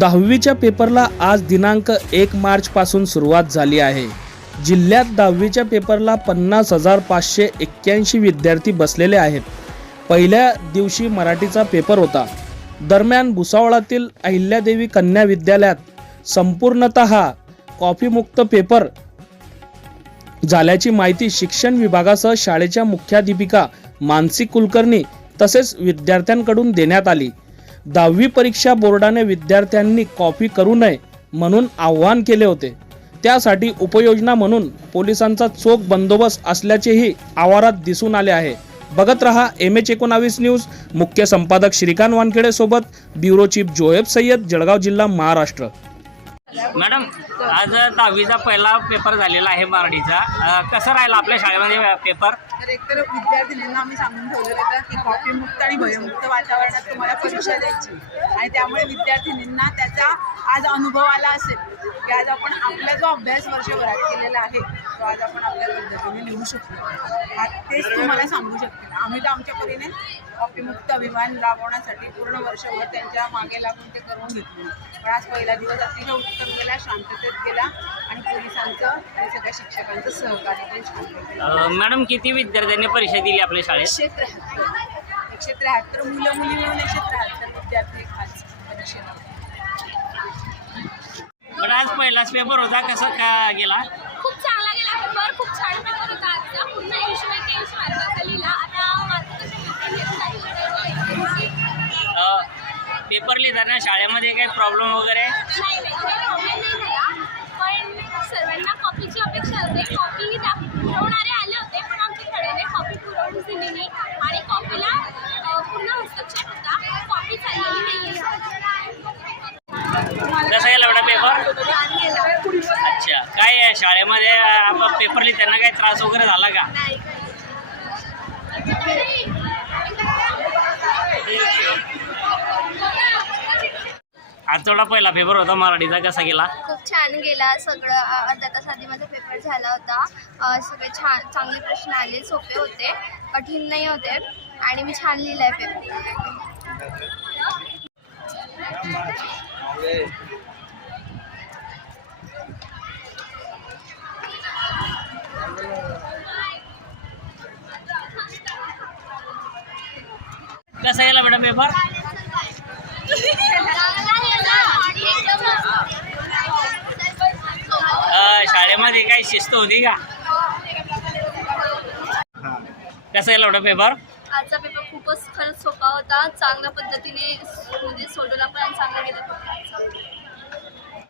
दहावीच्या पेपरला आज दिनांक एक मार्चपासून सुरुवात झाली आहे. जिल्ह्यात दहावीच्या पेपरला पन्नास हजार पाचशे एक्क्याऐंशी विद्यार्थी बसलेले आहेत. पहिल्या दिवशी मराठीचा पेपर होता. दरम्यान भुसावळातील अहिल्यादेवी कन्या विद्यालयात संपूर्णत कॉफीमुक्त पेपर झाल्याची माहिती शिक्षण विभागासह शाळेच्या मुख्याध्यापिका मानसी कुलकर्णी तसेच विद्यार्थ्यांकडून देण्यात आली. दहावी परीक्षा बोर्डाने विद्यार्थ्यांनी कॉपी करू नये म्हणून आवाहन केले होते. त्यासाठी उपयोजना म्हणून पोलिसांचा चोख बंदोबस्त असल्याचेही आवारात दिसून आले आहे. बघत रहा एम एच एकोणावीस न्यूज. मुख्य संपादक श्रीकांत वानखेडे सोबत ब्युरो चीफ जोएब सय्यद जळगाव जिल्हा महाराष्ट्र. मॅडम आज दहावीचा पहिला पेपर झालेला आहे मराठीचा. कसं राहिला आपल्या शाळेमध्ये पेपर? तर एकतर विद्यार्थिनींना आम्ही सांगून ठेवलेलं होतं की कॉफीमुक्त आणि भयमुक्त वातावरणात तुम्हाला परीक्षा द्यायची आणि त्यामुळे विद्यार्थिनींना त्याचा आज अनुभव आला असेल की आज आपण आपला जो अभ्यास वर्षभरात केलेला आहे तो आज आपण आपल्या पद्धतीने लिहू शकतो. तेच तुम्हाला सांगू शकते. आम्ही तर आमच्या परीने कॉफीमुक्त अभिमान राबवण्यासाठी पूर्ण वर्षभर त्यांच्या मागे लागून ते करून घेतले. पण आज पहिला दिवस अतिशय उत्तम गेला शांततेत गेला आणि पोलिसांचं आणि सगळ्या शिक्षकांचं सहकार्य पण छान मॅडम किती विद्यार्थ्यांनी परीक्षा दिली आपल्या शाळेत? एकशे त्र्याहत्तर. एकशे त्र्याहत्तर मुलं मुली मिळून एकशे त्र्याहत्तर विद्यार्थी आज परीक्षेला. पण आज पहिलाच पेपर होता. कसा का गेला? खूप चांगला गेला. पेपर खूप छान पेपर होता. आजचा. पुन्हा ऐंशी पैकी ऐंशी मार्काचा लिहिला आता माझं कसं नाही अ, पेपर लिहिताना शाळेमध्ये काही प्रॉब्लेम वगैरे? सर्वांना कॉपीची अपेक्षा होती. कॉपी दा- पुरवणारे आले होते पण आमच्या शाळेने कॉपी पुरवून दिली नाही. आणि कॉपीला अ, पूर्ण हस्तक्षेप होता. कॉपी चाललेली नाही कसा गेला बेटा पेपर अच्छा. काय आहे? शाळेमध्ये पेपर लिहिताना काही त्रास वगैरे झाला का? आजचा पहिला पेपर होता मराठीचा कसा गेला? खूप छान गेला. सगळं अ, अर्ध्या तास आधी माझा पेपर झाला होता. अ, सगळे छान चांगले प्रश्न आले सोपे होते कठीण नाही होते. आणि मी छान लिहिलं आहे पेपर कसा गेला बेटा पेपर मध्ये काही शिस्त होती का? कसा गेला होता पेपर आजचा पेपर खूपच खरंच सोपा होता. चांगल्या पद्धतीने म्हणजे सोडवला पण चांगला गेला